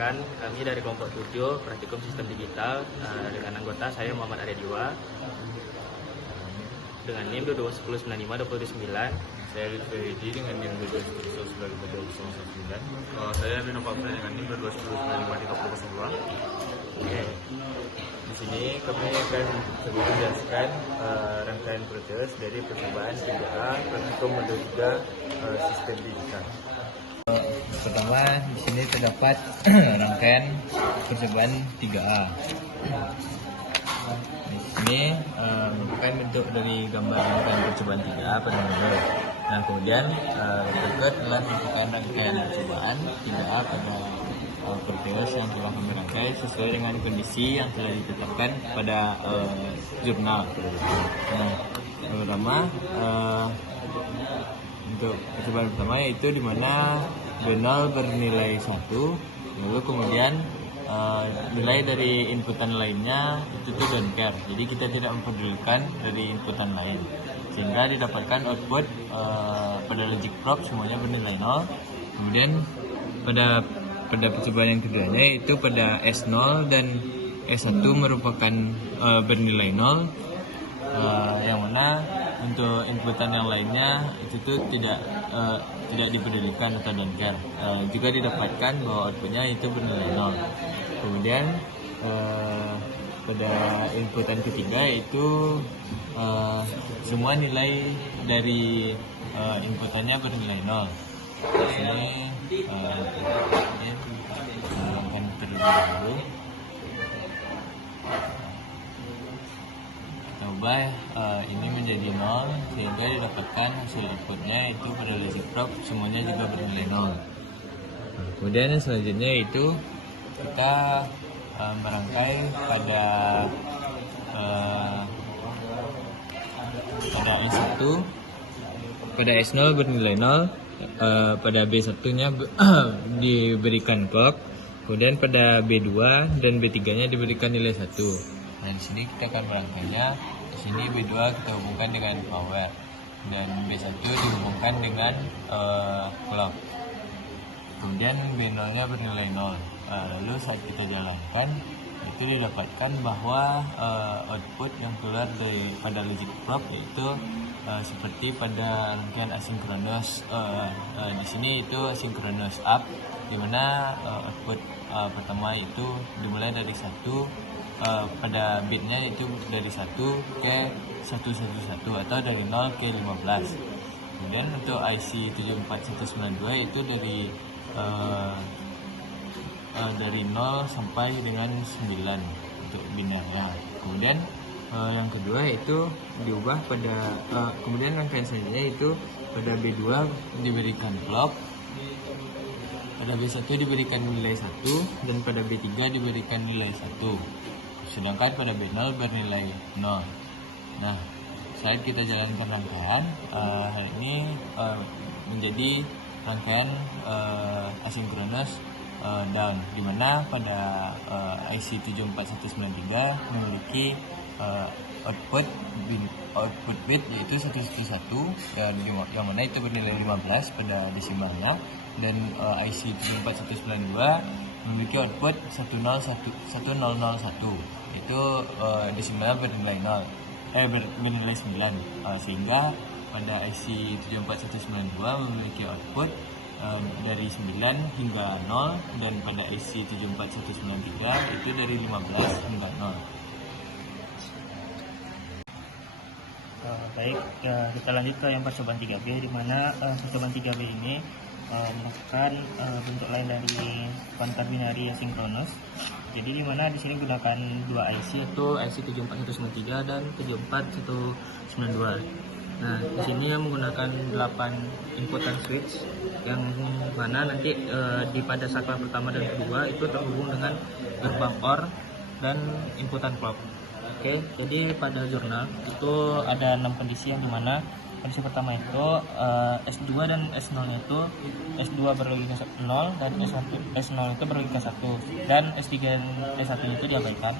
Perkenalkan, kami dari kelompok 7 Praktikum Sistem Digital dengan anggota saya Muhammad Arya Diwa dengan NIM 2109529. Saya Rizky dengan NIM 2109529. Saya Rino Papra dengan NIM 210953002. Oke. Di sini kami akan coba menjelaskan rangkaian proses dari percobaan 3A Praktikum Modul 3 Sistem Digital. Pertama, di sini terdapat rangkaian percobaan 3A. Di sini merupakan bentuk dari gambar rangkaian percobaan 3A pada modul. Nah, kemudian berikut adalah merupakan rangkaian percobaan 3A pada Proteus yang telah kami rangkai sesuai dengan kondisi yang telah ditetapkan pada jurnal. Nah, pertama untuk percobaan pertama yaitu di mana B0 bernilai 1, lalu kemudian nilai dari inputan lainnya itu tuh don't care, jadi kita tidak mempedulikan dari inputan lain, sehingga didapatkan output pada logic probe semuanya bernilai 0. Kemudian pada percobaan yang keduanya yaitu pada S0 dan S1 merupakan bernilai 0, yang mana untuk inputan yang lainnya itu tuh tidak dipedulikan atau don't care. Juga didapatkan bahwa outputnya itu bernilai 0. Kemudian pada inputan ketiga yaitu semua nilai dari inputannya bernilai 0. Di sini akan terlebih dahulu. Coba ini menjadi 0 sehingga didapatkan hasil outputnya itu pada logic probe semuanya juga bernilai 0. Kemudian selanjutnya itu kita merangkai pada S1, pada S0 bernilai 0, pada B1 nya diberikan clock, kemudian pada B2 dan B3 nya diberikan nilai 1. Nah, di sini kita akan merangkainya. Di sini B2 kita hubungkan dengan power dan B1 dihubungkan dengan clock. Kemudian B0 nya bernilai 0. Lalu saat kita jalankan itu didapatkan bahwa output yang keluar dari pada logic probe yaitu seperti pada rangkaian asinkronus. Di sini itu asinkronus up, di mana output pertama itu dimulai dari 1, pada bitnya itu dari 1 ke 111 atau dari 0 ke 15. Kemudian untuk IC 74192 itu dari 0 sampai dengan 9 untuk binarnya. Kemudian yang kedua itu diubah pada kemudian rangkaian selanjutnya itu pada B2 diberikan clock, pada B1 diberikan nilai 1 dan pada B3 diberikan nilai 1, sedangkan pada B0 bernilai 0. Nah, saat kita jalankan rangkaian, hal ini menjadi rangkaian asinkronus down, di mana pada IC 74193 memiliki output bit yaitu 111 yang mana itu bernilai 15 pada desimalnya, dan IC 74192 memiliki output 1001 itu desimalnya bernilai 0 bernilai 9, sehingga pada IC 74192 memiliki output dari 9 hingga 0, dan pada IC 74193 itu dari 15 hingga 0. Baik, kita lanjut ke yang percobaan 3B, di mana percobaan 3B ini merupakan bentuk lain dari counter binary asinkronus. Jadi di mana di sini gunakan dua IC, yaitu IC 74193 dan 74192. Nah, di sini menggunakan 8 inputan switch, yang mana nanti pada saklar pertama dan kedua itu terhubung dengan gerbang OR dan inputan clock. Oke, jadi pada jurnal itu ada 6 kondisi, yang dimana kondisi pertama itu S2 dan S0 itu S2 berlogika 0 dan S0 itu berlogika 1, dan S3 dan S1 itu diabaikan.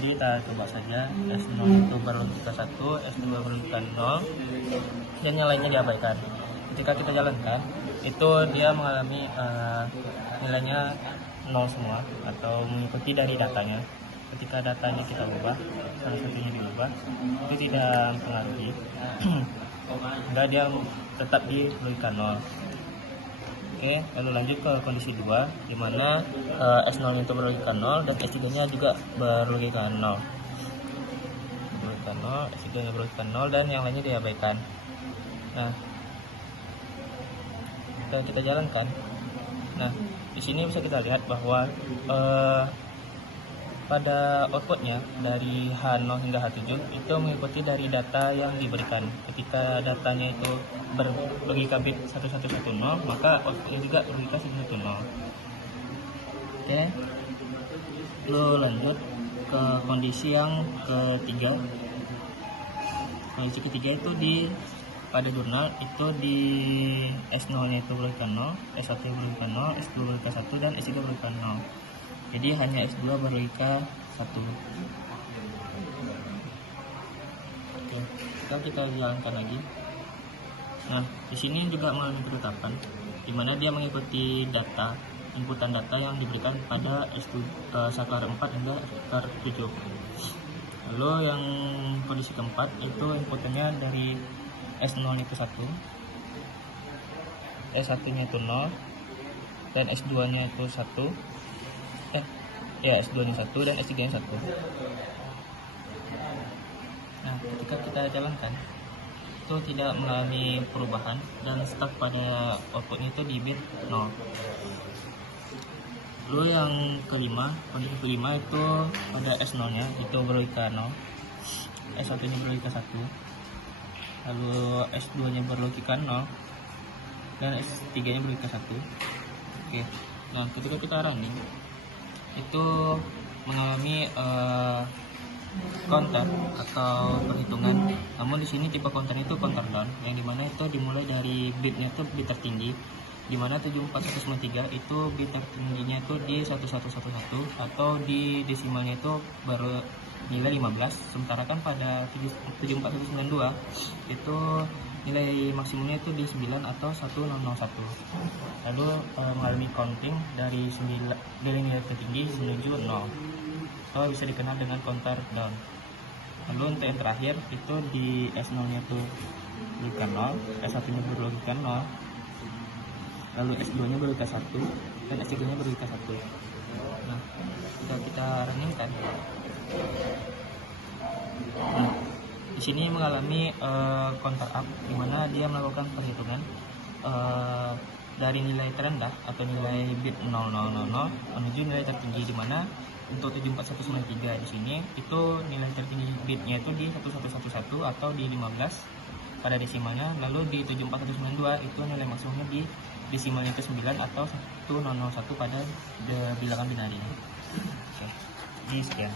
Jadi kita coba saja, S0 itu berlogika 1, S2 berlogika 0, dan yang lainnya diabaikan. Ketika kita jalankan, itu dia mengalami nilainya nol semua atau mengikuti dari datanya. Ketika datanya kita ubah, salah satunya diubah, itu tidak mempengaruhi. Enggak, dia tetap diberikan nol. Oke, lalu lanjut ke kondisi 2, di mana S0 itu berlogika 0 dan S3 nya juga berlogika 0. Berlogika 0, S3 nya berlogika 0 dan yang lainnya diabaikan. Nah, kita jalankan. Nah, di sini bisa kita lihat bahwa pada outputnya dari H0 hingga H7 itu mengikuti dari data yang diberikan. Ketika datanya itu berlogika bit 1110, maka outputnya juga berlogika 110. Oke, lalu lanjut ke kondisi yang ketiga. Kondisi ketiga itu pada jurnal itu di S0 nya itu berlogika 0, S1 berlogika 0, S2 berlogika 1 dan S3 berlogika 0. Jadi hanya S2 berlogika 1. Oke, kita jalankan lagi. Nah, di sini juga mengalami ketetapan di mana dia mengikuti inputan data yang diberikan pada saklar 4 hingga saklar 7. Lalu yang kondisi keempat itu inputannya dari S0 itu 1, S1 nya itu 0, dan S2 nya itu 1, S2 nya 1 dan S3 nya 1. Nah, ketika kita jalankan itu tidak mengalami perubahan dan stuck pada outputnya itu di bit 0. Lalu yang kelima, kondisi kelima itu pada S0 nya itu berlogika 0, S1 nya berlogika 1, lalu S2 nya berlogika 0 dan S3 nya berlogika 1. Oke, nah ketika kita running itu mengalami counter atau perhitungan. Namun di sini tipe counter itu counter down, yang dimana itu dimulai dari bitnya itu bit tertinggi, dimana 74193 itu bit tertingginya itu di 1111 atau di desimalnya itu baru nilai 15, sementara kan pada 74192 itu nilai maksimumnya itu di 9 atau 1001. Lalu mengalami counting dari nilai tertinggi menuju 0, atau bisa dikenal dengan counter down. Lalu untuk yang terakhir itu di S0 nya itu berlogika 0, S1 nya berlogika 0, lalu S2 nya berlogika 1 dan S3 nya berlogika 1. Nah, kita running-kan. Nah, di sini mengalami counter up, di mana dia melakukan perhitungan dari nilai terendah atau nilai bit 0000 menuju nilai tertinggi, di mana untuk 74193 di sini itu nilai tertinggi bitnya itu di 1111 atau di 15 pada desimalnya, lalu di 74192 itu nilai maksimumnya di desimalnya itu 9 atau 1001 pada bilangan binari. Oke, sekian.